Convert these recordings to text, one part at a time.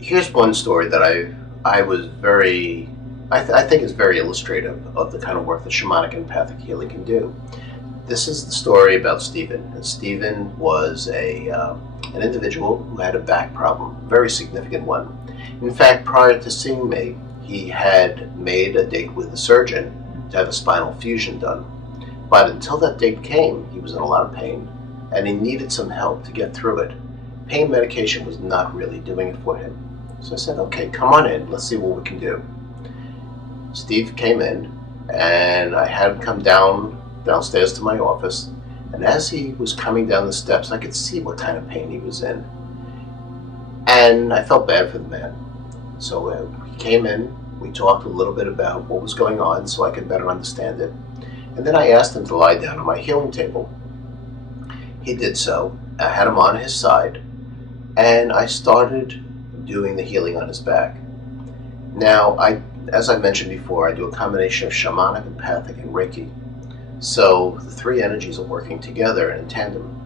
Here's one story that I was very I think is very illustrative of the kind of work that shamanic and empathic healing can do. This is the story about Stephen. And Stephen was an individual who had a back problem, a very significant one. In fact, prior to seeing me, he had made a date with a surgeon to have a spinal fusion done. But until that date came, he was in a lot of pain, and he needed some help to get through it. Pain medication was not really doing it for him. So I said, okay, come on in, let's see what we can do. Steve came in, and I had him come downstairs to my office, and as he was coming down the steps, I could see what kind of pain he was in. And I felt bad for the man. So he came in, we talked a little bit about what was going on so I could better understand it. And then I asked him to lie down on my healing table. He did so. I had him on his side, and I started doing the healing on his back. Now, as I mentioned before, I do a combination of shamanic, empathic, and Reiki. So the three energies are working together in tandem.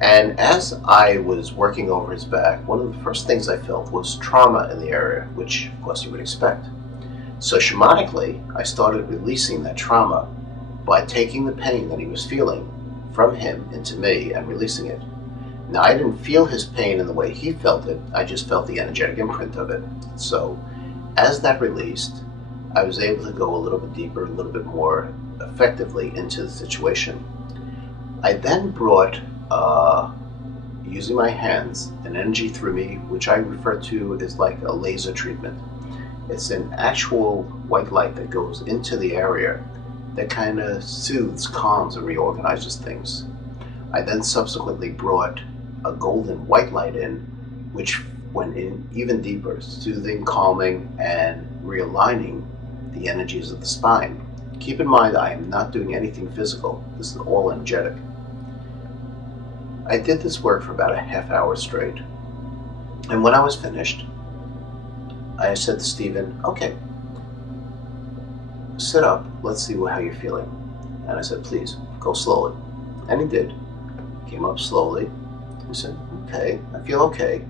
And as I was working over his back, one of the first things I felt was trauma in the area, which of course you would expect. So shamanically, I started releasing that trauma by taking the pain that he was feeling from him into me and releasing it. Now, I didn't feel his pain in the way he felt it, I just felt the energetic imprint of it. So as that released, I was able to go a little bit deeper, a little bit more effectively into the situation. I then brought, using my hands, an energy through me, which I refer to as like a laser treatment. It's an actual white light that goes into the area that kind of soothes, calms, and reorganizes things. I then subsequently brought a golden white light in, which went in even deeper, soothing, calming, and realigning the energies of the spine. Keep in mind, I am not doing anything physical. This is all energetic. I did this work for about a half hour straight. And when I was finished, I said to Stephen, okay, sit up, let's see how you're feeling. And I said, please, go slowly. And he did. Came up slowly. He said, okay, I feel okay.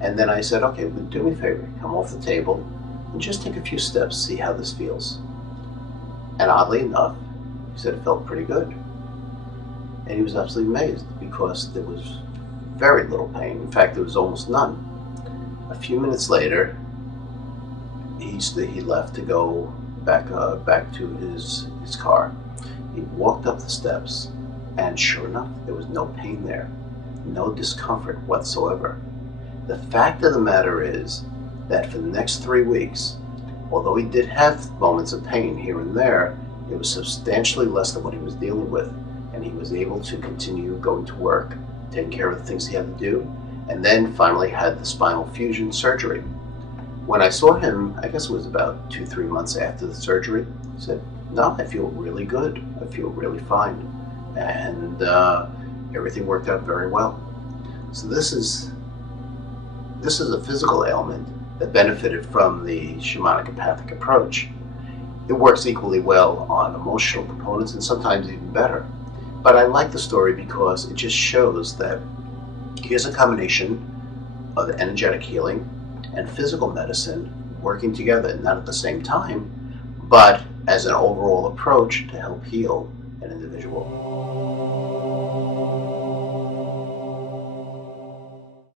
And then I said, okay, but do me a favor, come off the table and just take a few steps, see how this feels. And oddly enough, he said it felt pretty good. And he was absolutely amazed because there was very little pain. In fact, there was almost none. A few minutes later, he left to go back to his car. He walked up the steps, and sure enough, there was no pain there, no discomfort whatsoever. The fact of the matter is that for the next 3 weeks, although he did have moments of pain here and there, it was substantially less than what he was dealing with, and he was able to continue going to work, taking care of the things he had to do, and then finally had the spinal fusion surgery. When I saw him, I guess it was about 2-3 months after the surgery, he said, no, I feel really good. I feel really fine. And everything worked out very well. So this is a physical ailment that benefited from the shamanic empathic approach. It works equally well on emotional components and sometimes even better. But I like the story because it just shows that here's a combination of energetic healing and physical medicine working together, not at the same time, but as an overall approach to help heal an individual.